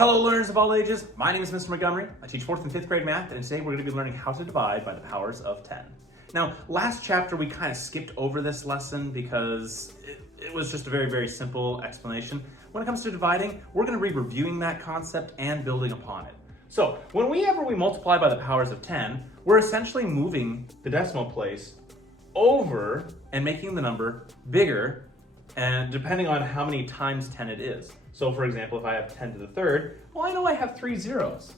Hello learners of all ages, my name is Mr. Montgomery. I teach 4th and 5th grade math, and today we're going to be learning how to divide by the powers of 10. Now, last chapter we kind of skipped over this lesson because it was just a very simple explanation. When it comes to dividing, we're going to be reviewing that concept and building upon it. So, whenever we multiply by the powers of 10, we're essentially moving the decimal place over and making the number bigger, and depending on how many times 10 it is. So for example, if I have 10 to the third, well, I know I have 3 zeros.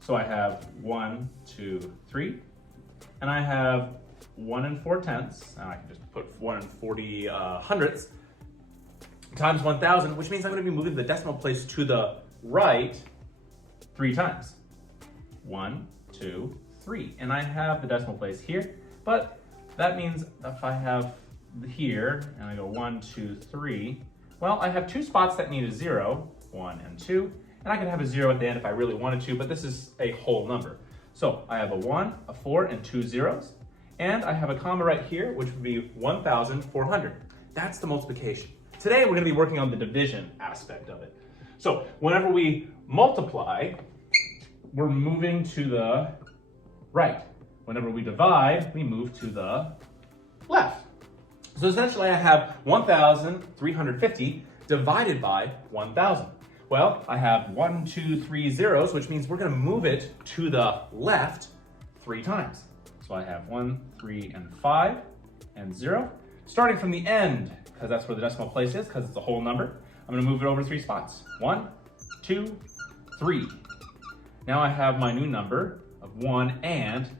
So I have 1, 2, 3, and I have 1 4/10, and I can just put 1 40 hundredths times 1,000, which means I'm going to be moving the decimal place to the right 3 times. 1, 2, 3, and I have the decimal place here, but that means if I have here, and I go 1, 2, 3, well, I have 2 spots that need a 0, 1 and 2, and I could have a 0 at the end if I really wanted to, but this is a whole number. So I have a 1, a 4, and 2 zeros, and I have a comma right here, which would be 1,400. That's the multiplication. Today, we're going to be working on the division aspect of it. So whenever we multiply, we're moving to the right. Whenever we divide, we move to the left. So essentially I have 1,350 divided by 1,000. Well, I have 1, 2, 3 zeros, which means we're going to move it to the left 3 times. So I have 1, 3, and 5, and 0. Starting from the end, because that's where the decimal place is, because it's a whole number, I'm going to move it over 3 spots. 1, 2, 3. Now I have my new number of 1 and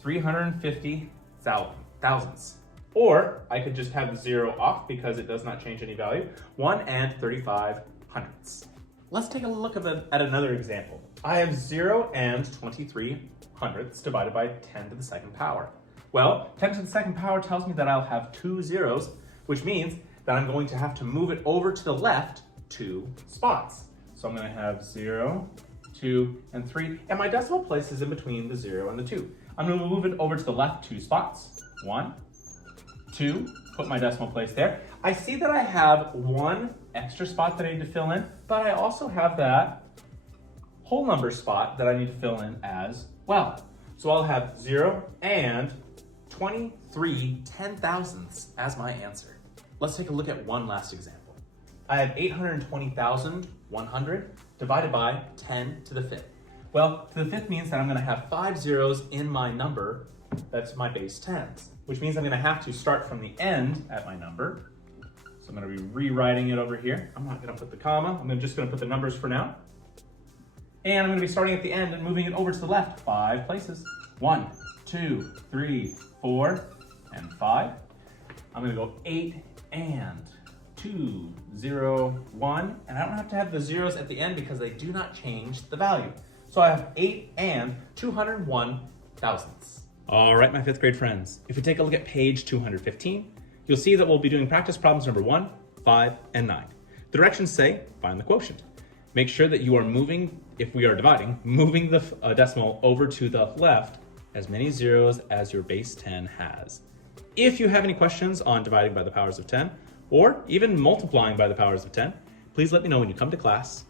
350 thousandths. Or I could just have the 0 off because it does not change any value. 1 and 35 hundredths. Let's take a look at another example. I have 0 and 23 hundredths divided by 10 to the second power. Well, 10 to the second power tells me that I'll have 2 zeros, which means that I'm going to have to move it over to the left 2 spots. So I'm going to have 0, 2, and 3, and my decimal place is in between the 0 and the 2. I'm going to move it over to the left 2 spots. 1, 2, put my decimal place there. I see that I have 1 extra spot that I need to fill in, but I also have that whole number spot that I need to fill in as well. So I'll have 0 and 23 10,000ths as my answer. Let's take a look at one last example. I have 820,100 divided by 10 to the 5th. Well, to the 5th means that I'm going to have 5 zeros in my number. That's my base 10s, which means I'm going to have to start from the end at my number. So I'm going to be rewriting it over here. I'm not going to put the comma. I'm just going to put the numbers for now. And I'm going to be starting at the end and moving it over to the left 5 places. 1, 2, 3, 4, and 5. I'm going to go 8 and 2, 0, 1. And I don't have to have the zeros at the end because they do not change the value. So I have 8 and 201 thousandths. All right, my 5th grade friends, if we take a look at page 215, you'll see that we'll be doing practice problems number 1, 5, and 9. The directions say, find the quotient. Make sure that you are moving, if we are dividing, moving the decimal over to the left as many zeros as your base 10 has. If you have any questions on dividing by the powers of 10, or even multiplying by the powers of 10, please let me know when you come to class,